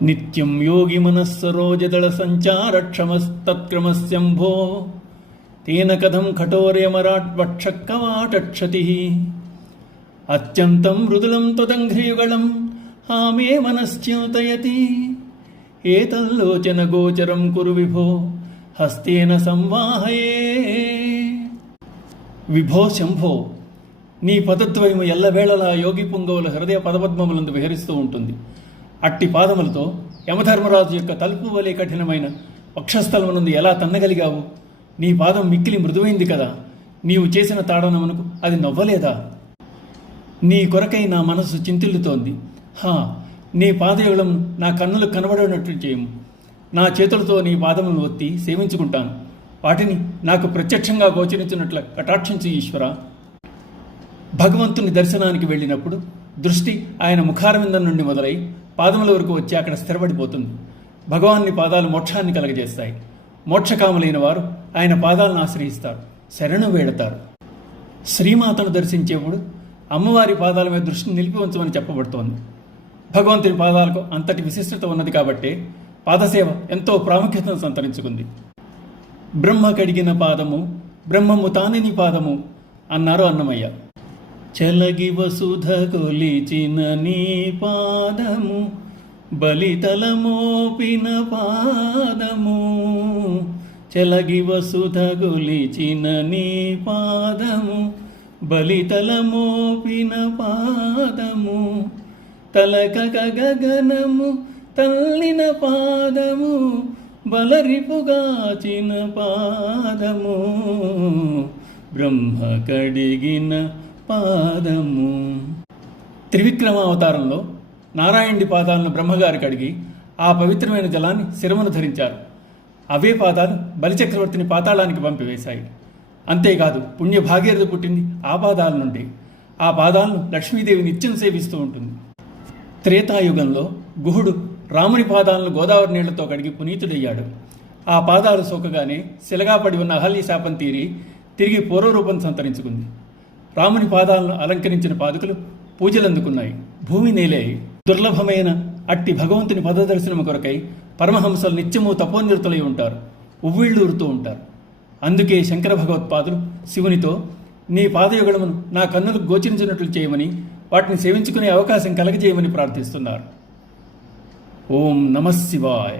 నిత్యం యోగి మనస్సరోజదళ సంచారక్షమస్తత్క్రమస్యంభో తేన కథం కఠోర్యమరాట్వక్షక్కవాటక్షతి అత్యంతం మృదులం త్వదంఘ్రియుగళం ఆమే మనశ్చింతయతి ఏతల్లోచన గోచరం కురు విభో హస్తేన సంవాహయే. విభో శంభో, నీ పదద్వయము ఎల్లవేళలా యోగి పుంగవుల హృదయ పదపద్మములందు విహరిస్తూ ఉంటుంది. అట్టి పాదములతో యమధర్మరాజు యొక్క తలుపు వలె కఠినమైన వక్షస్థలమునందు ఎలా తన్నగలిగావు? నీ పాదం మిక్కిలి మృదువైంది కదా, నీవు చేసిన తాడనమునకు అది నవ్వలేదా? నీ కొరకై నా మనస్సు చింతిల్లుతోంది. నీ పాదయుగళం నా కన్నులు కనబడినట్లు చేయము. నా చేతులతో నీ పాదములను ఒత్తి సేవించుకుంటాను. వాటిని నాకు ప్రత్యక్షంగా గోచరించినట్లు కటాక్షించు ఈశ్వర. భగవంతుని దర్శనానికి వెళ్ళినప్పుడు దృష్టి ఆయన ముఖారవిందం నుండి మొదలై పాదముల వరకు వచ్చి అక్కడ స్థిరపడిపోతుంది. భగవాన్ని పాదాలు మోక్షాన్ని కలగజేస్తాయి. మోక్షకాములైన వారు ఆయన పాదాలను ఆశ్రయిస్తారు, శరణు వేడతారు. శ్రీమాతను దర్శించేప్పుడు అమ్మవారి పాదాల మీద దృష్టిని నిలిపి ఉంచమని చెప్పబడుతోంది. భగవంతుని పాదాలకు అంతటి విశిష్టత ఉన్నది కాబట్టే పాదసేవ ఎంతో ప్రాముఖ్యతను సంతరించుకుంది. బ్రహ్మ కడిగిన పాదము, బ్రహ్మము తానిని పాదము అన్నారు అన్నమయ్య. చెలగి వసుధ కొలిచిన నీ పాదము, బలితలమోపిన పాదము. చెలగి వసుధ కొలిచిన నీ పాదము, బలితలమోపిన పాదము. తలకగ గగనము తల్లిన పాదము, బలరిపుగాచిన పాదము. బ్రహ్మ కడిగిన పాదము. త్రివిక్రమావతారంలో నారాయణుడి పాదాలను బ్రహ్మగారు కడిగి ఆ పవిత్రమైన జలాన్ని శిరమును ధరించారు. అవే పాదాలు బలిచక్రవర్తిని పాతాళానికి పంపివేశాయి. అంతేకాదు, పుణ్య భాగీరథ పుట్టింది ఆ పాదాల నుండి. ఆ పాదాలను లక్ష్మీదేవి నిత్యం సేవిస్తూ ఉంటుంది. త్రేతాయుగంలో గుహుడు రాముని పాదాలను గోదావరి నీళ్లతో కడిగి పునీతుడయ్యాడు. ఆ పాదాలు సోకగానే శిలగా పడి ఉన్న అహల్య శాపం తీరి తిరిగి పూర్వరూపం సంతరించుకుంది. రాముని పాదాలను అలంకరించిన పాదుకలు పూజలందుకున్నాయి, భూమి నేలాయి. దుర్లభమైన అట్టి భగవంతుని పదదర్శనము కొరకై పరమహంసలు నిత్యము తపోనిరతులై ఉంటారు, ఉవ్విళ్ళూరుతూ ఉంటారు. అందుకే శంకర భగవత్పాదులు శివునితో నీ పాదయుగళమును నా కన్నులకు గోచరించినట్లు చేయమని, వాటిని సేవించుకునే అవకాశం కలగజేయమని ప్రార్థిస్తున్నారు. ఓం నమః శివాయ.